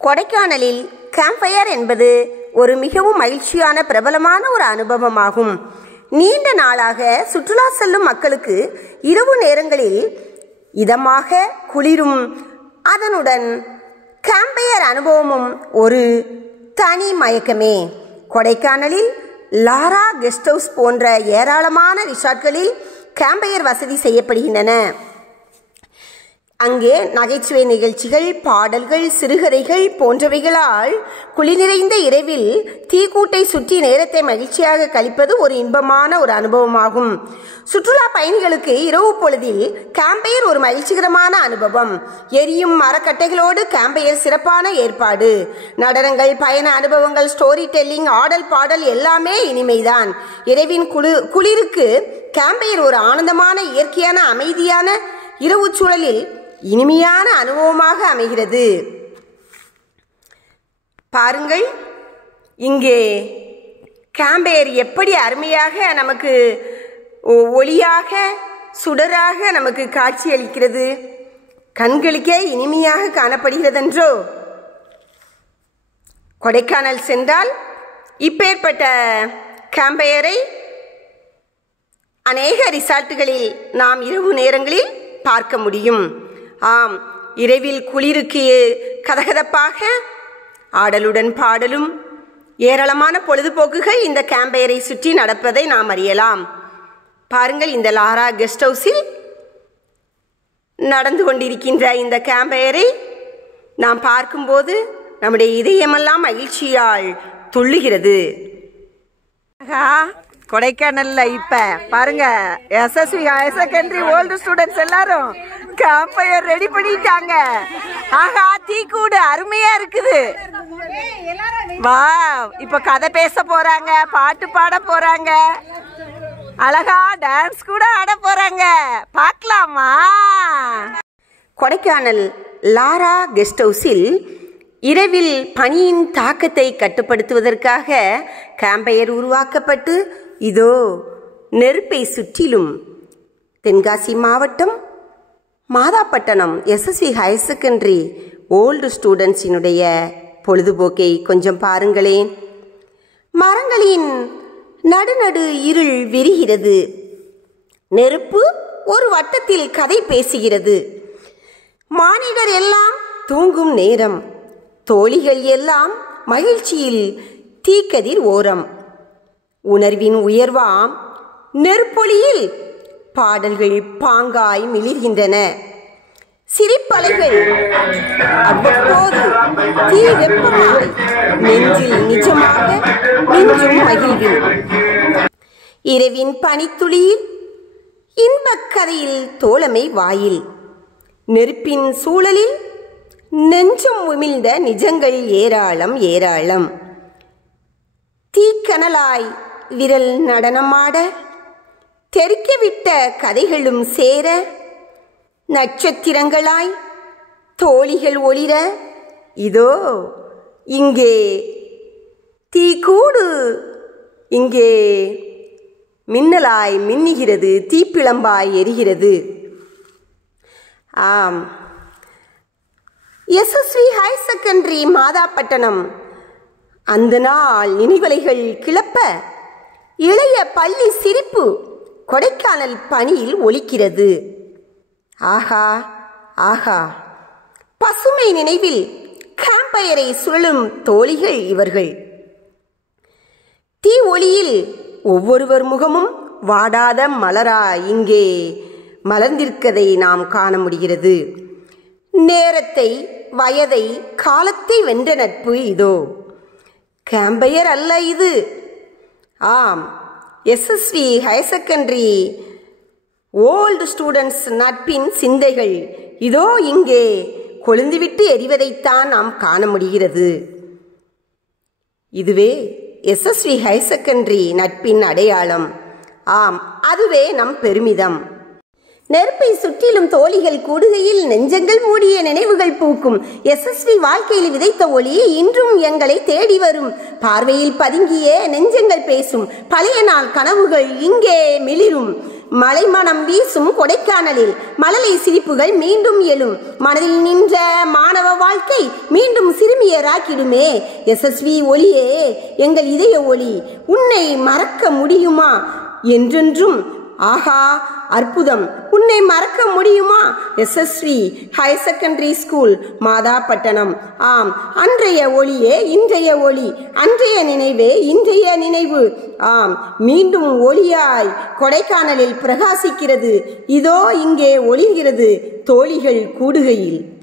கொடைக்கானலில் கேம்ப்ஃபயர் என்பது ஒரு மிகவும் மகிழ்ச்சியான பிரபலமான ஒரு அனுபவமாகும். நீண்ட நாளாக சுற்றுலா செல்லும் மக்களுக்கு இரவு நேரங்களில் இதமாக குளிரும் அதனுடன் கேம்ப்ஃபயர் அனுபவமும் ஒரு தனி மயக்கமே. கொடைக்கானலில் லாரா கெஸ்ட் ஹவுஸ் போன்ற ஏராளமான ரிசார்ட்களில் கேம்ப்ஃபயர் வசதி செய்யப்படுகின்றன. அங்கே நகைச்சுவை நிகழ்ச்சிகள், பாடல்கள், சிறுகதைகள் போன்றவைகளால் குளிர் நிறைந்த இரவில் தீக்கூட்டை சுற்றி நேரத்தை மகிழ்ச்சியாக கழிப்பது ஒரு இன்பமான ஒரு அனுபவமாகும். சுற்றுலா பயணிகளுக்கு இரவு பொழுதில் கேம்ப்ஃபயர் ஒரு மகிழ்ச்சிகரமான அனுபவம். எரியும் மரக்கட்டைகளோடு கேம்ப்ஃபயர் சிறப்பான ஏற்பாடு. நடனங்கள், பயண அனுபவங்கள், ஸ்டோரி டெல்லிங், ஆடல் பாடல் எல்லாமே இனிமைதான். இரவின் குளிருக்கு கேம்ப்ஃபயர் ஒரு ஆனந்தமான, இயற்கையான, அமைதியான இரவு சூழலில் இனிமையான அனுபவமாக அமைகிறது. பாருங்கள், இங்கே கேம்ப்ஃபயர் எப்படி அருமையாக நமக்கு ஒளியாக சுடராக நமக்கு காட்சியளிக்கிறது. கண்களுக்கே இனிமையாக காணப்படுகிறதென்றோ. கொடைக்கானல் சென்றால் இப்பேற்பட்ட கேம்ப்ஃபயரை அநேக ரிசார்ட்டுகளில் நாம் இரவு நேரங்களில் பார்க்க முடியும். ஆம், இரவில் குளிருக்கு கதகதப்பாக ஆடலுடன் பாடலும் ஏராளமான பொழுதுபோக்குகள் இந்த கேம்ப்ஃபயரை சுற்றி நடப்பதை நாம் அறியலாம். பாருங்கள், இந்த லாரா கெஸ்ட் ஹவுஸில் நடந்து கொண்டிருக்கின்ற இந்த கேம்ப்ஃபயரை நாம் பார்க்கும்போது நம்முடைய இதயமெல்லாம் மகிழ்ச்சியால் துள்ளுகிறது. கொடைக்கானல்ல இப்ப பாருங்க, எஸ்எஸ்வி ஹையர் செகண்டரி ஓல்டு ஸ்டூடெண்ட்ஸ் எல்லாரும் கேம்ப்ஃபயர் ரெடி பண்ணிட்டாங்க. ஆஹா, தீக்கூடு அருமையா இருக்குது. வா, இப்ப கதை பேச போறாங்க, பாட்டு பாட போறாங்க, அழகா டான்ஸ் கூட ஆட போறாங்க. பார்க்கலாமா? கொடைக்கானல் லாரா கெஸ்ட் ஹவுஸில் இரவில் பனியின் தாக்கத்தை கட்டுப்படுத்துவதற்காக கேம்ப்ஃபயர் உருவாக்கப்பட்டு இதோ நெருப்பை சுற்றிலும் தென்காசி மாவட்டம் மாதாப்பட்டினம் எஸ்எஸ்வி ஹையர் செகண்டரி ஓல்டு ஸ்டூடெண்ட்ஸினுடைய பொழுதுபோக்கை கொஞ்சம் பாருங்களேன். மரங்களின் நடுநடு இருள் விரிகிறது. நெருப்பு ஒரு வட்டத்தில் கதை பேசுகிறது. மானிடர் எல்லாம் தூங்கும் நேரம். தோழிகள் எல்லாம் மகிழ்ச்சியில் தீக்கதிர் ஓரம். உணர்வின் உயர்வாம் நெருப்பொலியில் பாடல்கள் பாங்காய் மிளிர்கின்றன. சிரிப்பலைகள் அவ்வப்போது தீ வெப்பமாய் நெஞ்சில் நிஜமாக நெஞ்சும் மகிழ்வில். இரவின் பனித்துளியில் இன்பக் கதையில் தோழமை வாயில். நெருப்பின் சூழலில் நெஞ்சும் உமிழ்ந்த நிஜங்கள் ஏராளம் ஏராளம். தீக்கனலாய் விரல் நடனமாட தெறிக்கவிட்ட கதைகளும் சேர, நட்சத்திரங்களாய் தோழிகள் ஒளிர, இதோ இங்கே தீக்கூடு இங்கே மின்னலாய் மின்னுகிறது, தீப்பிழம்பாய் எரிகிறது. ஆம், எஸ்எஸ்வி ஹையர் செகண்டரி மாதாப்பட்டினம் அந்த நாள் நினைவலைகள் கிளப்ப இளைய பள்ளி சிரிப்பு கொடைக்கானல் பனியில் ஒலிக்கிறது. ஆஹா ஆஹா, பசுமை நினைவில் கேம்ப்ஃபயரை சுழலும் தோழிகள் இவர்கள். தீ ஒளியில் ஒவ்வொருவர் முகமும் வாடாத மலரா இங்கே மலர்ந்திருக்கதை நாம் காண முடிகிறது. நேரத்தை, வயதை, காலத்தை வென்ற நட்பு இதோ. கேம்ப்ஃபயர் அல்ல இது. ஆம், எஸ்எஸ்வி ஹையர் செகண்டரி ஓல்டு ஸ்டூடெண்ட்ஸ் நட்பின் சிந்தைகள் இதோ இங்கே கொழுந்துவிட்டு எரிவதைத்தான் நாம் காண முடிகிறது. இதுவே எஸ்எஸ்வி ஹையர் செகண்டரி நட்பின் அடையாளம். ஆம், அதுவே நம் பெருமிதம். நெருப்பை சுற்றிலும் தோழிகள் கூடுகையில் நெஞ்சங்கள் மூடிய நினைவுகள் பூக்கும். எஸ்எஸ்வி வாழ்க்கையில் விதைத்த ஒளி இன்றும் எங்களை தேடி வரும். பார்வையில் பதுங்கிய நெஞ்சங்கள் பேசும். பழைய நாள் கனவுகள் இங்கே மிளிரும். மலைமணம் வீசும் கொடைக்கானலில் மழலை சிரிப்புகள் மீண்டும் எழும். மனதில் நின்ற மாணவ வாழ்க்கை மீண்டும் சிறுமியராக்கிடுமே. எஸ்எஸ்வி ஒளியே, எங்கள் இதய ஒளி, உன்னை மறக்க முடியுமா என்றென்றும்? ஆஹா, அற்புதம்! உன்னை மறக்க முடியுமா? எஸ்எஸ்வி ஹையர் செகண்டரி ஸ்கூல், மாதாப்பட்டினம். ஆம், அன்றைய ஒளியே இன்றைய ஒளி, அன்றைய நினைவே இன்றைய நினைவு. ஆம், மீண்டும் ஒளியாய் கொடைக்கானலில் பிரகாசிக்கிறது. இதோ இங்கே ஒளிர்கிறது தோழிகள் கூடுகையில்.